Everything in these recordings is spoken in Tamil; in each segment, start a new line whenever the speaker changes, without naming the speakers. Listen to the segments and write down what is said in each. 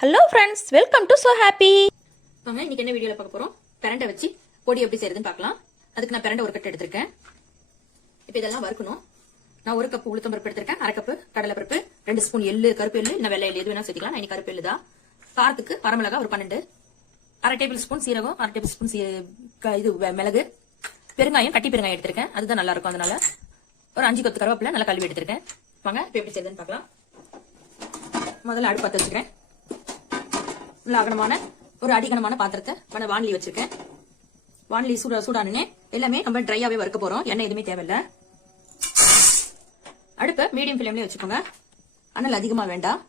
Hello friends welcome to so happy
வாங்க இன்னைக்கு என்ன வீடியோவில் பார்க்க போகிறோம் பெரண்டை வச்சு பொடி எப்படி செய்யறதுன்னு பார்க்கலாம். அதுக்கு நான் பெரண்டை ஒரு கட்டு எடுத்திருக்கேன். இப்போ இதெல்லாம் வறுக்கணும். நான் ஒரு கப் உளுத்தம் பருப்பு எடுத்திருக்கேன். அரை கப்பு கடலை பருப்பு ரெண்டு ஸ்பூன் எள்ளு கருப்பு எள்ளு இல்லை வெள்ளை எள்ளு எது வேணா சேர்த்துக்கலாம். நான் இன்னைக்கு கருப்பு எள்ளு தான். காரத்துக்கு வரமிளகா ஒரு பன்னெண்டு. அரை டேபிள் ஸ்பூன் சீரகம் அரை டேபிள் ஸ்பூன் க- இது வெ- மிளகு. பெருங்காயம் கட்டி பெருங்காயம் எடுத்திருக்கேன். அதுதான் நல்லா இருக்கும் அதனால. ஒரு அஞ்சு கொத்து கருவேப்பில நல்லா கழுவி எடுத்திருக்கேன். வாங்க இப்போ எப்படி செய்யுதுன்னு பார்க்கலாம். முதல்ல அடுப்பு பற்ற வச்சுக்கிறேன். உள்ள அகலமான ஒரு அடிகனமான பாத்திரத்தை நம்ம வானலி வச்சிருக்கேன். வானிலி சூட சூடானுனே எல்லாமே நம்ம ட்ரையாவே வறுக்க போறோம். எண்ணெய் எதுவுமே தேவையில்ல. அடுப்பை மீடியம் ஃப்ளேம்லயே வச்சுக்கோங்க. அனல் அதிகமா வேண்டாம்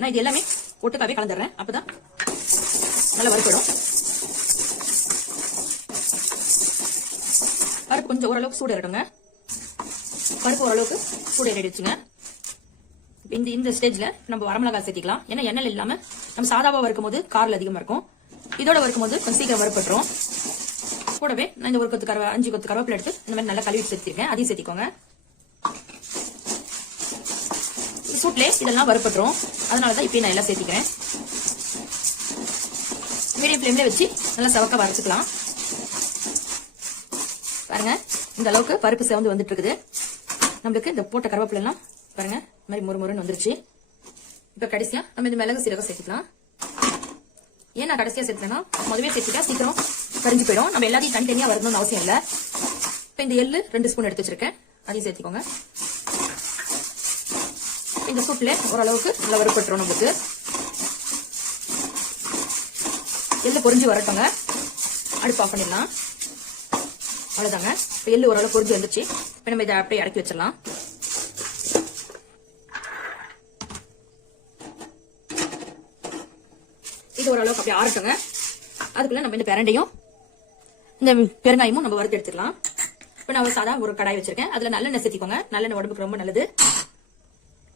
நான் இது எல்லாமே ஒட்டுக்காவே கலந்துடுறேன். அப்பதான் நல்லா வறுப்படும் பருப்பு கொஞ்சம் ஓரளவுக்கு சூடு இருக்கட்டுங்க பருப்பு ஓரளவுக்கு சூடு ஏறிடுச்சுங்க. இந்த இந்த ஸ்டேஜ்ல நம்ம வரமிளகாய் சேர்த்திக்கலாம். ஏன்னா எண்ணெய் இல்லாம நம்ம சாதாவா வறுக்கும் போது காரில் அதிகமா இருக்கும். இதோட வறுக்கும் போது கொஞ்சம் சீக்கிரம் வறுப்பட்டுரும். கூடவே நான் இந்த ஒரு கொத்து கருவ அஞ்சு கொத்து கருவேப்பிலை எடுத்து இந்த மாதிரி நல்லா கழுவி சேர்த்திருக்கேன். அதையும் சேர்த்திக்கோங்க. சூட்லே இதெல்லாம் வறுப்பட்டுரும். அதனால தான் இப்பயும் நான் எல்லாம் சேர்த்திக்கிறேன். மீடியம் ஃப்ளேம்ல வச்சு நல்லா சவக்க வரைச்சிக்கலாம் பாருங்க இந்த அளவுக்கு பருப்பு சிவந்து வந்துட்டு இருக்குது. நம்மளுக்கு இந்த போட்ட கருவேப்பிலாம் பாருங்க இந்த மாதிரி முறு முறுன்னு வந்துருச்சு. இப்ப கடைசியா நம்ம இந்த மிளகு சீரகம் சேர்த்துக்கலாம். ஏன் நான் கடைசியா சேர்த்தேன்னா முதவே சேர்த்துட்டா சீக்கிரம் கரிஞ்சு போயிடும். நம்ம எல்லாத்தையும் தனித்தனியா வரணும்னு அவசியம் இல்ல. இப்ப இந்த எள்ளு ரெண்டு ஸ்பூன் எடுத்து வச்சிருக்கேன். அதையும் சேர்த்துக்கோங்க. இந்த சூப்ல ஓரளவுக்கு நல்லா வறுப்பட்டுரும் நமக்கு எள்ளு பொறிஞ்சு வரட்டுங்க. அடுப்பு ஆஃப் பண்ணிடலாம். அவ்வளவுதாங்க. இப்ப எள்ளு ஓரளவு பொறிஞ்சு வந்துச்சு இப்ப நம்ம இதை அப்படியே இறக்கி வச்சிடலாம். இது ஓரளவுக்கு அப்படியே ஆறட்டுங்க. அதுக்குள்ள நம்ம இந்த பிரண்டையும் இந்த பெருங்காயமும் நம்ம வறுத்து எடுத்துக்கலாம். இப்போ நான் சாதா ஒரு கடாய் வச்சிருக்கேன். அதுல நல்லெண்ணெய் சேர்த்திக்கோங்க. நல்லெண்ணெய் உடம்புக்கு ரொம்ப நல்லது.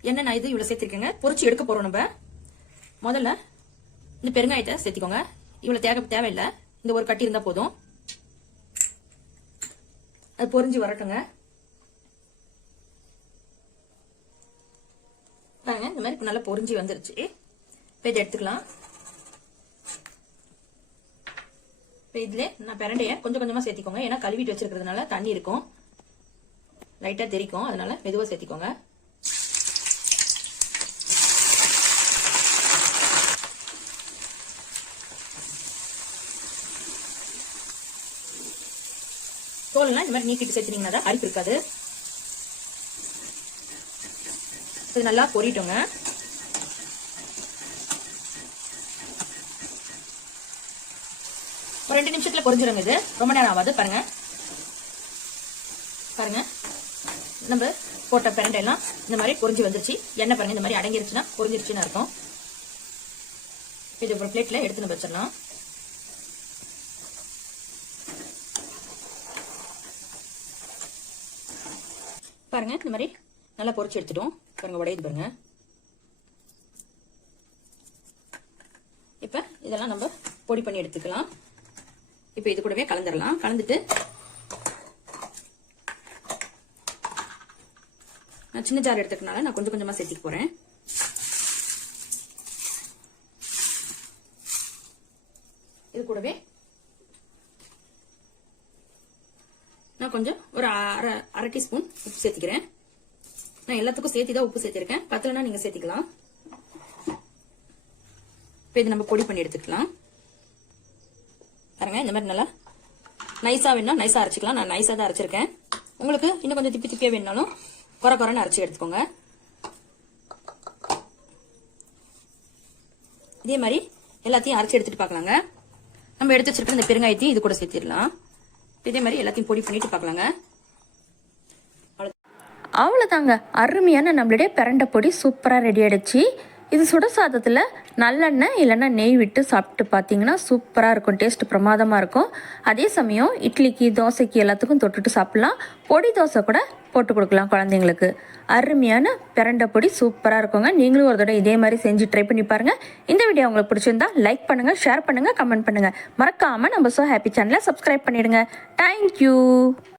எண்ணெய் நான் இது இவ்வளவு சேர்த்திருக்கேங்க. பொறிச்சு எடுக்க போறோம் நம்ம. முதல்ல இந்த பெருங்காயத்தை சேர்த்திக்கோங்க. இவ்வளவு தேவை தேவையில்லை. இந்த ஒரு கட்டி இருந்தா போதும். அது பொரிஞ்சு வரட்டுங்க. பாருங்க இந்த மாதிரி நல்லா பொரிஞ்சு வந்துருச்சு. இப்போ இதை எடுத்துக்கலாம். இப்போ இதில் நான் பிரண்டையை கொஞ்சம் கொஞ்சமாக சேர்த்திக்கோங்க. ஏன்னா கழுவிட்டு வச்சிருக்கிறதுனால தண்ணி இருக்கும். லைட்டாக தெரிக்கும். அதனால மெதுவாக சேர்த்திக்கோங்க. தோல்லாம் இந்த மாதிரி நீக்கிட்டு சேர்த்துனீங்கன்னா தான் அரிப்பு இருக்காது. இது நல்லா பொறிட்டோங்க ஒரு ரெண்டு நிமிஷத்துல பொரிஞ்சிடும் இது. ரொம்ப நேரம் ஆகாது. பாருங்க. பாருங்க. நம்ம போட்ட பிரண்டை எல்லாம் இந்த மாதிரி பொரிஞ்சு வந்துருச்சு. எண்ணெய் பாருங்க இந்த மாதிரி அடங்கிருச்சுன்னா பொரிஞ்சிருச்சுன்னு இருக்கும் இது ஒரு பிளேட்ல எடுத்து நம்ம வச்சிடலாம். பாருங்க இந்த மாதிரி நல்லா பொறிச்சு எடுத்துட்டோம். பாருங்க உடையுது பாருங்க. இப்ப இதெல்லாம் நம்ம பொடி பண்ணி எடுத்துக்கலாம். இப்ப இது கூடவே கலந்துடலாம் கலந்துட்டு நான் சின்ன ஜார் எடுத்துக்கனால நான் கொஞ்சம் கொஞ்சமா சேர்த்திக்க போறேன். இது கூடவே நான் கொஞ்சம் ஒரு அரை அரை டீஸ்பூன் உப்பு சேர்த்திக்கிறேன். நான் எல்லாத்துக்கும் சேர்த்து தான் உப்பு சேர்த்திருக்கேன். பத்தலைன்னா நீங்க சேர்த்திக்கலாம். இப்போ இது நம்ம பொடி பண்ணி எடுத்துக்கலாம். பாருங்க இந்த மாதிரி நல்லா நைஸா வேணா நைஸா அரைச்சிக்கலாம். நான் நைஸா தான் அரைச்சிருக்கேன். உங்களுக்கு இன்னும் கொஞ்சம் திப்பி திப்பியா வேணாலும் குறை குறைன்னு அரைச்சி எடுத்துக்கோங்க. இதே மாதிரி எல்லாத்தையும் அரைச்சி எடுத்துட்டு பார்க்கலாங்க. நம்ம எடுத்து வச்சிருக்க இந்த பெருங்காயத்தையும் இது கூட சேர்த்திடலாம். இதே மாதிரி எல்லாத்தையும் பொடி பண்ணிட்டு பார்க்கலாங்க.
அவ்வளோதாங்க அருமையான நம்மளுடைய பிரண்டை பொடி சூப்பராக ரெடி ஆயிடுச்சு. இது சுட சாதத்தில் நல்லெண்ணெய் இல்லைன்னா நெய் விட்டு சாப்பிட்டு பார்த்தீங்கன்னா சூப்பராக இருக்கும். டேஸ்ட் பிரமாதமாக இருக்கும். அதே சமயம் இட்லிக்கு தோசைக்கு எல்லாத்துக்கும் தொட்டுட்டு சாப்பிட்லாம். பொடி தோசை கூட போட்டு கொடுக்கலாம் குழந்தைங்களுக்கு. அருமையான பிரண்டை பொடி சூப்பராக இருக்குங்க. நீங்களும் ஒரு தடவை இதே மாதிரி செஞ்சு ட்ரை பண்ணி பாருங்கள் இந்த வீடியோ உங்களுக்கு பிடிச்சிருந்தா லைக் பண்ணுங்கள் ஷேர் பண்ணுங்கள் கமெண்ட் பண்ணுங்கள் மறக்காமல் நம்ம ஸோ ஹாப்பி சேனலை சப்ஸ்கிரைப் பண்ணிவிடுங்க தேங்க்யூ